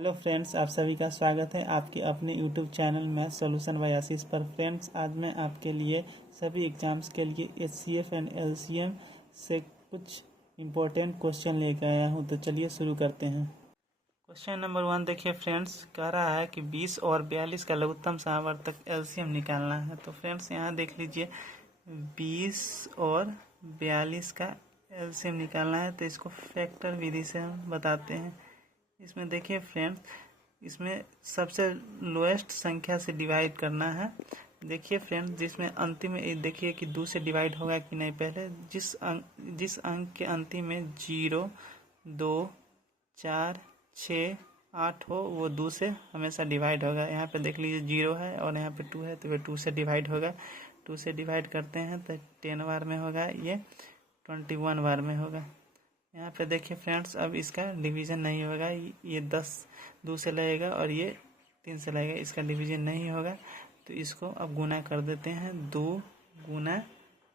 Hello friends, आप सभी का स्वागत है आपके अपने YouTube channel Math Solution by Ashish पर। फ्रेंड्स, आज मैं आपके लिए सभी एग्जाम्स के लिए HCF एंड LCM से कुछ इम्पोर्टेंट क्वेश्चन लेकर आया हूं। तो चलिए शुरू करते हैं। क्वेश्चन नंबर 1 देखिए फ्रेंड्स, कह रहा है कि 20 और 42 का लघुत्तम समावर्तक LCM निकालना है। तो फ्रेंड्स यहाँ देख लीजिए, 20 और 42 का LCM निकालना है। तो इसको फैक्टर विधि से हम बताते हैं। इसमें देखिए फ्रेंड्स, इसमें सबसे लोएस्ट संख्या से डिवाइड करना है। देखिए फ्रेंड्स, जिसमें अंतिम में देखिए कि 2 से डिवाइड होगा कि नहीं। पहले जिस अंक के अंतिम में 0, 2, 4, 6, 8 हो वो 2 से हमेशा डिवाइड होगा। यहाँ पे देख लीजिए 0 है और यहाँ पे 2 है, तो वो 2 से डिवाइड होगा। 2 से डिवाइड करते हैं तो 10 बार में होगा, ये 21 बार में होगा। यहाँ पे देखिए फ्रेंड्स, अब इसका डिवीज़न नहीं होगा। ये 10 2 से लगेगा और ये 3 से लगेगा, इसका डिवीज़न नहीं होगा। तो इसको अब गुना कर देते हैं। 2 गुना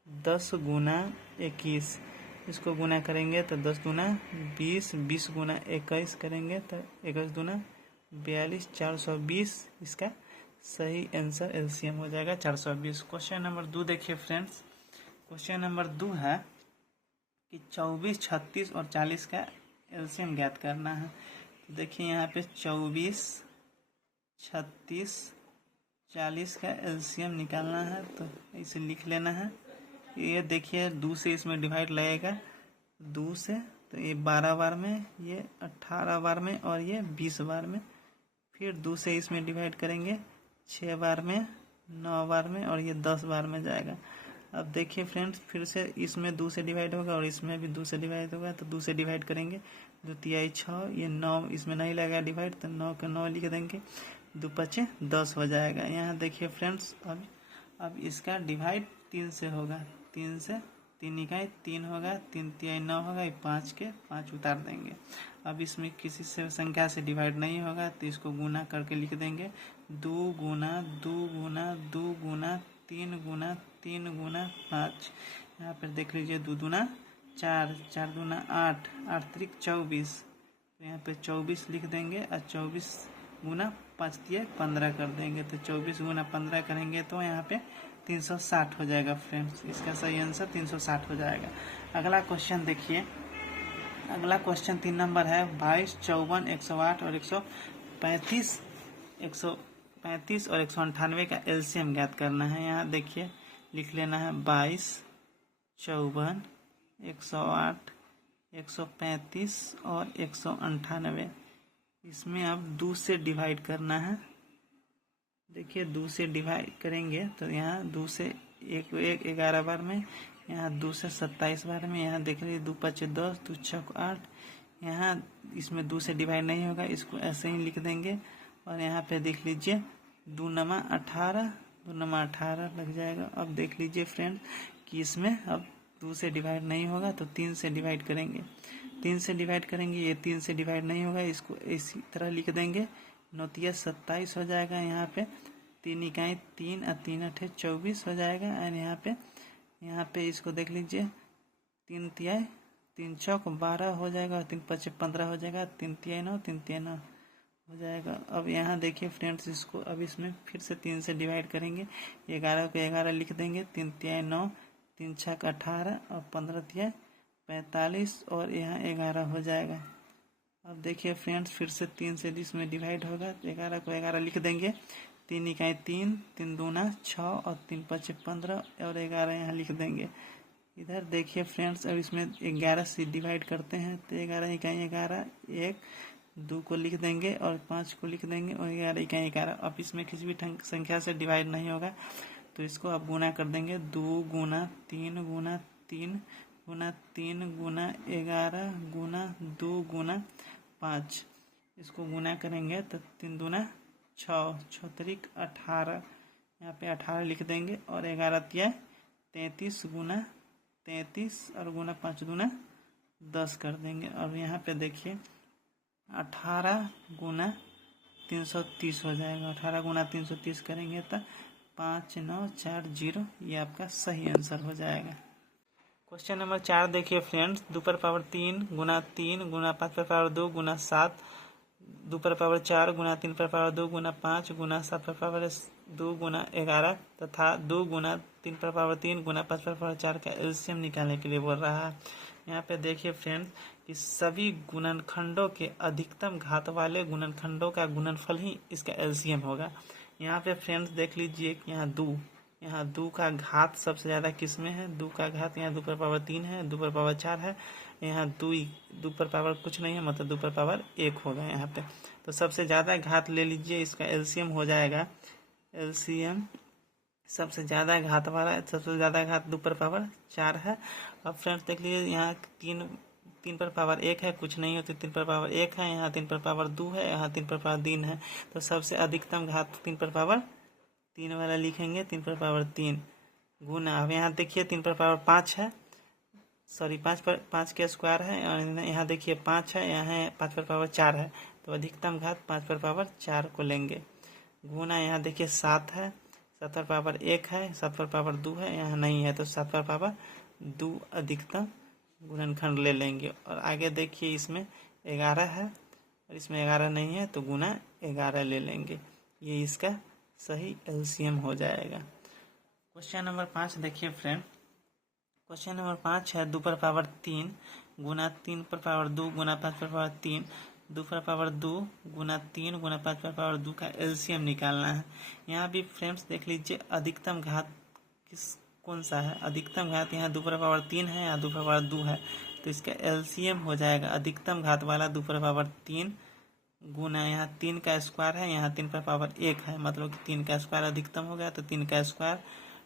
10 गुना 21, इसको गुना करेंगे तो 10 गुना 20, 20 गुना 21 करेंगे तो 21 गुना 42, 420 इसका सही आंसर LCM हो जाएगा 420। क्वेश्चन नंबर 2 देखिए फ्रेंड्स, क्वेश्चन नंबर 2 है कि 24, 36 और 40 का LCM ज्ञात करना है। तो देखिए यहाँ पे 24, 36, 40 का LCM निकालना है। तो इसे लिख लेना है। ये देखिए 2 से इसमें डिवाइड लगेगा, 2 से, तो ये 12 बार में, ये 18 बार में और ये 20 बार में। फिर 2 से इसमें डिवाइड करेंगे 6 बार में, 9 बार में और ये 10 बार में जाएगा। अब देखिए फ्रेंड्स, फिर से इसमें 2 से डिवाइड होगा और इसमें भी 2 से डिवाइड होगा। तो 2 से डिवाइड करेंगे, 2 तिहाई 6, ये 9 इसमें नहीं लगेगा डिवाइड, तो 9 का 9 लिख देंगे, 2 पचे 10 हो जाएगा। यहाँ देखिए फ्रेंड्स, अब इसका डिवाइड 3 से होगा। 3 से 3 इकाई 3 होगा, 3 तिहाई 9 होगा, 5 के 5 उतार देंगे। अब इसमें किसी से संख्या से डिवाइड नहीं होगा तो इसको गुना करके लिख देंगे। 2 गुना 2 गुना 2 गुना 3 गुना 3 गुना 5। यहाँ पर देख लीजिए 2 दूना 4, 4 दूना 8, 8 त्रिक 24। तो यहाँ पे 24 लिख देंगे और 24 गुना 5 तिहाई 15 कर देंगे। तो 24 गुना 15 करेंगे तो यहाँ पे 360 हो जाएगा फ्रेंड्स। इसका सही आंसर 360 हो जाएगा। अगला क्वेश्चन देखिए, अगला क्वेश्चन 3 नंबर है। 22, 54, 108 और 135 135 और 198 का LCM ज्ञात करना है। यहाँ देखिए लिख लेना है 22, 54, 108, 135 और 198। इसमें अब 2 से डिवाइड करना है। देखिए 2 से डिवाइड करेंगे तो यहाँ 2 से 11 बार में, यहाँ 2 से 27 बार में। यहाँ देख लीजिए 2 पचे 10, 2 छक 8। यहाँ इसमें 2 से डिवाइड नहीं होगा, इसको ऐसे ही लिख देंगे। और यहाँ पे देख लीजिए 2 नमा 18, 2 नमा 18 लग जाएगा। अब देख लीजिए फ्रेंड कि इसमें अब 2 से डिवाइड नहीं होगा तो 3 से डिवाइड करेंगे। 3 से डिवाइड करेंगे, ये 3 से डिवाइड नहीं होगा, इसको इसी तरह लिख देंगे। 9 तिया 27 हो जाएगा। यहाँ पे 3 इकाई 3 और 3 अठे 24 हो जाएगा। और यहाँ पे इसको देख लीजिए 3 तिहाई 3 चौक 12 हो जाएगा, 3 पचे 15 हो जाएगा, 3 तिहाई 9, 3 तिहाई 9 हो जाएगा। अब यहाँ देखिए फ्रेंड्स, इसको अब इसमें फिर से 3 से डिवाइड करेंगे। 11 को 11 लिख देंगे, 3 तिहाई 9, 3 छक 18 और 15 तिहाई 45 और यहाँ 11 हो जाएगा। अब देखिए फ्रेंड्स, फिर से 3 से इसमें डिवाइड होगा। 11 को 11 लिख देंगे, 3 इकाई 3, 3 दूना 6 और 3 पचे 15 और 11 यहाँ लिख देंगे। इधर देखिए फ्रेंड्स, अब इसमें 11 से डिवाइड करते हैं तो 11 इकाई 11, 1 2 को लिख देंगे और 5 को लिख देंगे और 11 इकाई 11। अब इसमें किसी भी संख्या से डिवाइड नहीं होगा तो इसको अब गुना कर देंगे। 2 गुना 3 गुना 3 गुना 3 गुना 11 गुना 2 गुना 5। इसको गुना करेंगे तो 3 दूना 6, 6 तरीक 18, यहाँ पे 18 लिख देंगे और 11 तिया 33 गुना 33 और गुना 5 दूना 10 कर देंगे। और यहाँ पे देखिए 18 गुना 330 हो जाएगा। 18 गुना 330 करेंगे तो 5 9 4 0, ये आपका सही आंसर हो जाएगा। क्वेश्चन नंबर 4 देखिए फ्रेंड्स, 2 पर पावर 3 गुना 3 गुना 5 पर पावर 2 गुना 7 2 पर पावर 4 गुना 3 पर पावर 2 गुना 5 गुना 7 पर पावर 2 गुना 11 तथा 2 गुना 3 पर पावर 3 गुना 5 पर पावर 4 का एलसीएम निकालने के लिए बोल रहा है। यहाँ पे देखिए फ्रेंड्स कि सभी गुणनखंडों के अधिकतम घात वाले गुणनखंडों का गुणनफल ही इसका एलसीएम होगा। यहाँ पे फ्रेंड्स देख लीजिए कि यहाँ दो का घात सबसे ज़्यादा किस में है। 2 का घात यहाँ 2 पर पावर 3 है, 2 पर पावर 4 है, यहाँ 2 पर पावर कुछ नहीं है, मतलब 2 पर पावर 1 होगा यहाँ पे। तो सबसे ज़्यादा घात ले लीजिए, इसका एलसीएम हो जाएगा। एलसीएम सबसे ज़्यादा घात वाला, सबसे ज़्यादा घात 2 पर पावर 4 है। अब फ्रेंड्स देख लीजिए यहाँ 3 पर पावर 1 है, कुछ नहीं होती, 3 पर पावर 1 है, यहाँ 3 पर पावर 2 है, यहाँ 3 पर पावर 3 है। तो सबसे अधिकतम घात 3 पर पावर 3 वाला लिखेंगे, 3 पर पावर 3 गुना। अब यहाँ देखिए 3 पर पावर 5 है, सॉरी 5 के स्क्वायर है, और यहाँ देखिए 5 है, यहाँ 5 पर पावर 4 है। तो अधिकतम घात 5 पर पावर 4 को लेंगे, गुना यहाँ देखिए 7 है, 7 पर पावर 1 है, 7 पर पावर 2 है, यहाँ नहीं है, तो 7 पर पावर 2 अधिकतम गुणनखंड ले लेंगे। और आगे देखिए इसमें 11 है और इसमें 11 नहीं है, तो गुना 11 ले लेंगे। ये इसका सही एलसीएम हो जाएगा। क्वेश्चन नंबर 5 देखिए फ्रेंड, क्वेश्चन नंबर 5 है 2 पर पावर 3 गुना 3 पर पावर 2 गुना 5 पर पावर 3, 2 पर पावर 2 गुना 3 गुना 5 पर पावर 2 का एलसीएम निकालना है। यहाँ भी फ्रेंड्स देख लीजिए अधिकतम घात कौन सा है। अधिकतम घात यहाँ 2 पर पावर 3 है, यहाँ 2 पर पावर 2 है, तो इसका एलसीएम हो जाएगा अधिकतम घात वाला 2 पर पावर 3 गुना यहाँ 3 का स्क्वायर है, यहाँ 3 पर पावर 1 है, मतलब कि 3 का स्क्वायर अधिकतम हो गया, तो 3 का स्क्वायर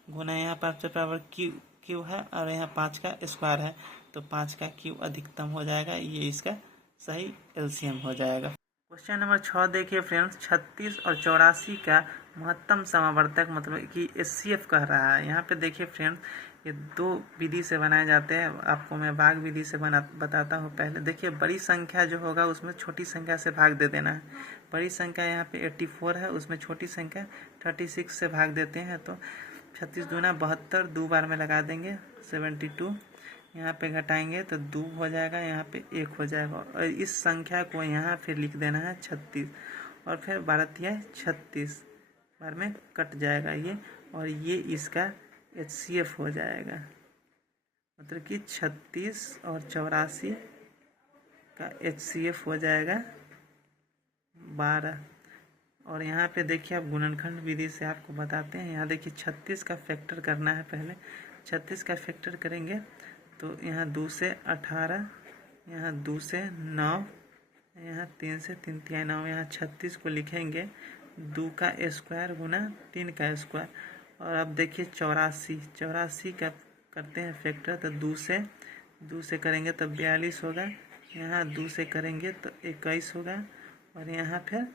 गुना यहाँ 5 पर पावर क्यू है, और यहाँ 5 का स्क्वायर है, तो 5 का क्यू अधिकतम हो जाएगा। ये इसका सही एलसीएम हो जाएगा। क्वेश्चन नंबर 6 देखिए फ्रेंड्स, 36 और 84 का महत्तम समावर्तक मतलब कि एचसीएफ कह रहा है। यहाँ पे देखिए फ्रेंड्स ये 2 विधि से बनाए जाते हैं, आपको मैं भाग विधि से बताता हूँ। पहले देखिए बड़ी संख्या जो होगा उसमें छोटी संख्या से भाग दे देना है। बड़ी संख्या यहाँ पे 84 है, उसमें छोटी संख्या 36 से भाग देते हैं, तो 36 दूना 72, 2 बार में लगा देंगे 72, यहाँ पे घटाएंगे तो 2 हो जाएगा, यहाँ पे 1 हो जाएगा, और इस संख्या को यहाँ फिर लिख देना है 36, और फिर 12 36 बार में कट जाएगा ये, और ये इसका एचसीएफ हो जाएगा। मतलब कि 36 और 84 का एचसीएफ हो जाएगा 12। और यहाँ पे देखिए आप गुणनखंड विधि से आपको बताते हैं। यहाँ देखिए 36 का फैक्टर करना है। पहले 36 का फैक्टर करेंगे तो यहाँ 2 से 18, यहाँ 2 से 9, यहाँ 3 से 3 तिहाई 9, यहाँ 36 को लिखेंगे 2 का स्क्वायर गुना 3 का स्क्वायर। और अब देखिए 84 का करते हैं फैक्टर, तो 2 से करेंगे तो 42 होगा, यहाँ 2 से करेंगे तो 21 होगा, और यहाँ फिर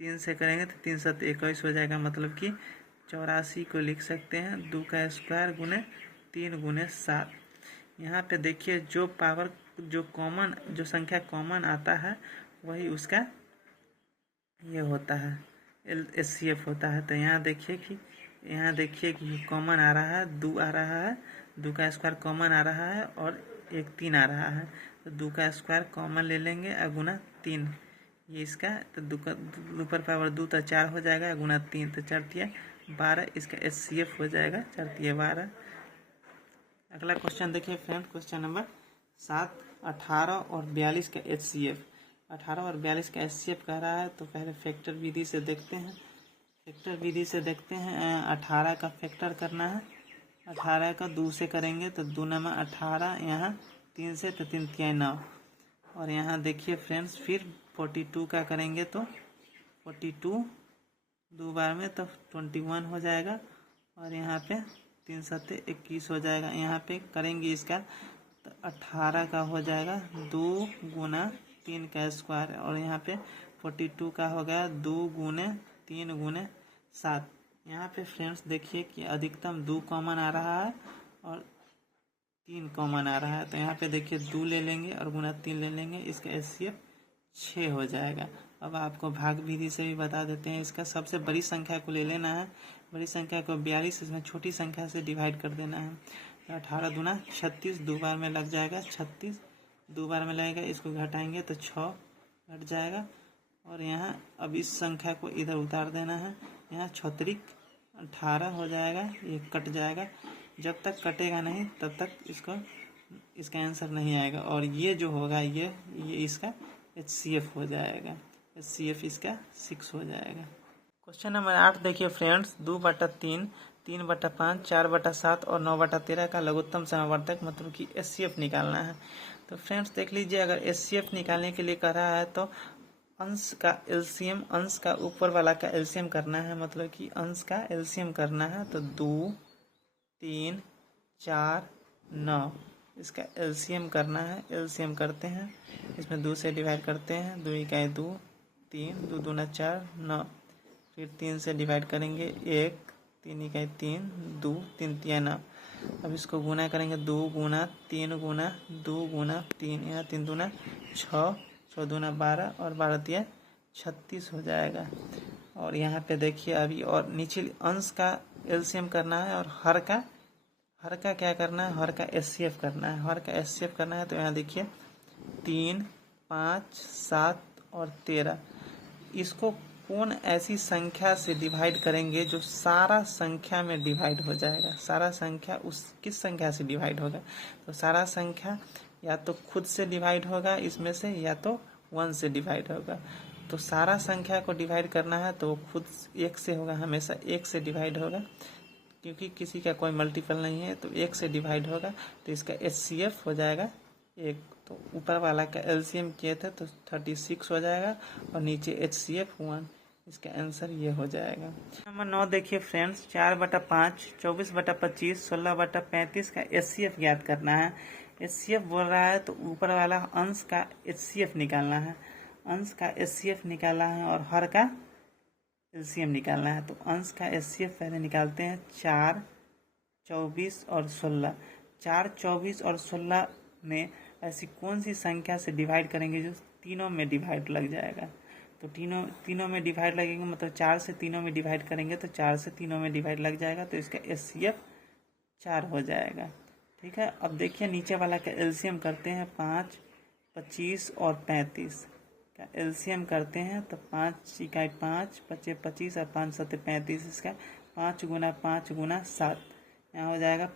3 से करेंगे तो 3 7 21 हो जाएगा। मतलब कि 84 को लिख सकते हैं 2 का स्क्वायर गुने 3 गुने 7। यहाँ पे देखिए जो संख्या कॉमन आता है वही उसका ये होता है एचसीएफ होता है। तो यहाँ देखिए कि कॉमन आ रहा है, 2 आ रहा है, 2 का स्क्वायर कॉमन आ रहा है, और 3 आ रहा है, तो 2 का स्क्वायर कॉमन ले लेंगे और गुना 3, ये इसका, तो 2 पर पावर 2 तो 4 हो जाएगा, गुना 3 तो 4 तिया 12, इसका एचसीएफ हो जाएगा 4 तिया 12। अगला क्वेश्चन देखिए फ्रेंड, क्वेश्चन नंबर 7, 18 और 42 का एचसीएफ। 18 और 42 का एचसीएफ कह रहा है, तो पहले फैक्टर विधि से देखते हैं। 18 का फैक्टर करना है। 18 का 2 से करेंगे तो 2 नमा 18, यहाँ 3 से तो 3 तिहाई 9, और यहाँ देखिए फ्रेंड्स फिर 42 का करेंगे तो 42 2 बार में तो 21 हो जाएगा, और यहाँ पे 3 7 21 हो जाएगा। यहाँ पे करेंगे इसका तो 18 का हो जाएगा 2 गुना 3 का स्क्वायर, और यहाँ पे 42 का हो गया 2 गुने 3 गुने 7। यहाँ पे फ्रेंड्स देखिए कि अधिकतम 2 कॉमन आ रहा है और 3 कॉमन आ रहा है, तो यहाँ पे देखिए 2 ले लेंगे और गुना 3 ले लेंगे, इसका एचसीएफ 6 हो जाएगा। अब आपको भाग विधि से भी बता देते हैं। इसका सबसे बड़ी संख्या को ले लेना है, बड़ी संख्या को 42, इसमें छोटी संख्या से डिवाइड कर देना है। तो 18 दूना 36, 2 बार में लग जाएगा 36, 2 बार में लगेगा, इसको घटाएंगे तो 6 घट जाएगा, और यहाँ अब इस संख्या को इधर उतार देना है। यहाँ 6 18 हो जाएगा, ये कट जाएगा। जब तक कटेगा नहीं तब तक इसका आंसर नहीं आएगा। और ये जो होगा ये इसका HCF हो जाएगा। HCF इसका 6 हो जाएगा। क्वेश्चन नंबर 8 देखिए फ्रेंड्स, 2/3, 3/5, 4/7 और 9/13 का लघुत्तम समावर्तक मतलब कि HCF निकालना है। तो फ्रेंड्स देख लीजिए, अगर HCF निकालने के लिए कह रहा है तो अंश का एलसीएम, अंश का ऊपर वाला का एलसीएम करना है, मतलब कि अंश का एलसीएम करना है। तो 2, 3, 4, 9 इसका एलसीएम करना है। एलसीएम करते हैं, इसमें 2 से डिवाइड करते हैं। 2 इकाई 2, 3, 2 दूना 4, 9। फिर 3 से डिवाइड करेंगे, 1, 3 इकाई 3, 2, 3 तिया 9। अब इसको गुना करेंगे, 2 गुना 3 गुना 2 गुना 3, यहाँ 3 दूना 6, 6 दूना 12 और 12 तिया 36 हो जाएगा। और यहाँ पे देखिए अभी और नीचे अंश का एलसीएम करना है और हर का क्या करना है, हर का HCF करना है। हर का HCF करना है तो यहाँ देखिए 3, 5, 7 और 13, इसको कौन ऐसी संख्या से डिवाइड करेंगे जो सारा संख्या में डिवाइड हो जाएगा। सारा संख्या किस संख्या से डिवाइड होगा, तो सारा संख्या या तो खुद से डिवाइड होगा इसमें से, या तो 1 से डिवाइड होगा। तो सारा संख्या को डिवाइड करना है तो खुद 1 से होगा, हमेशा 1 से डिवाइड होगा, क्योंकि किसी का कोई मल्टीपल नहीं है तो 1 से डिवाइड होगा। तो इसका HCF हो जाएगा 1। तो ऊपर वाला का LCM किए थे तो 36 हो जाएगा और नीचे HCF 1। इसका आंसर ये हो जाएगा। नंबर 9 देखिए फ्रेंड्स, 4/5, 24/25, 16/35 का HCF ज्ञात करना है। HCF बोल रहा है तो ऊपर वाला अंश का HCF निकालना है। अंश का HCF निकालना है और हर का LCM निकालना है। तो अंश का HCF पहले निकालते हैं। 4, 24 और 16। 4, 24 और 16 में ऐसी कौन सी संख्या से डिवाइड करेंगे जो तीनों में डिवाइड लग जाएगा। तो तीनों में डिवाइड लगेंगे, मतलब 4 से तीनों में डिवाइड करेंगे तो 4 से तीनों में डिवाइड लग जाएगा। तो इसका HCF 4 हो जाएगा। ठीक है, अब देखिए नीचे वाला का LCM करते हैं। 5, 25 और 35 का LCM करते हैं तो 5 इकाई 5, 5 25 और 5 7 35। इसका 5 गुना 5 गुना 7, यहाँ हो जाएगा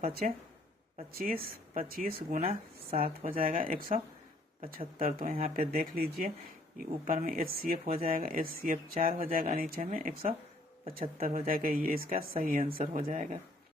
25, 25 गुना 7 हो जाएगा 175। तो यहाँ पे देख लीजिए कि ऊपर में HCF हो जाएगा, HCF 4 हो जाएगा, नीचे में 175 हो जाएगा। ये इसका सही आंसर हो जाएगा।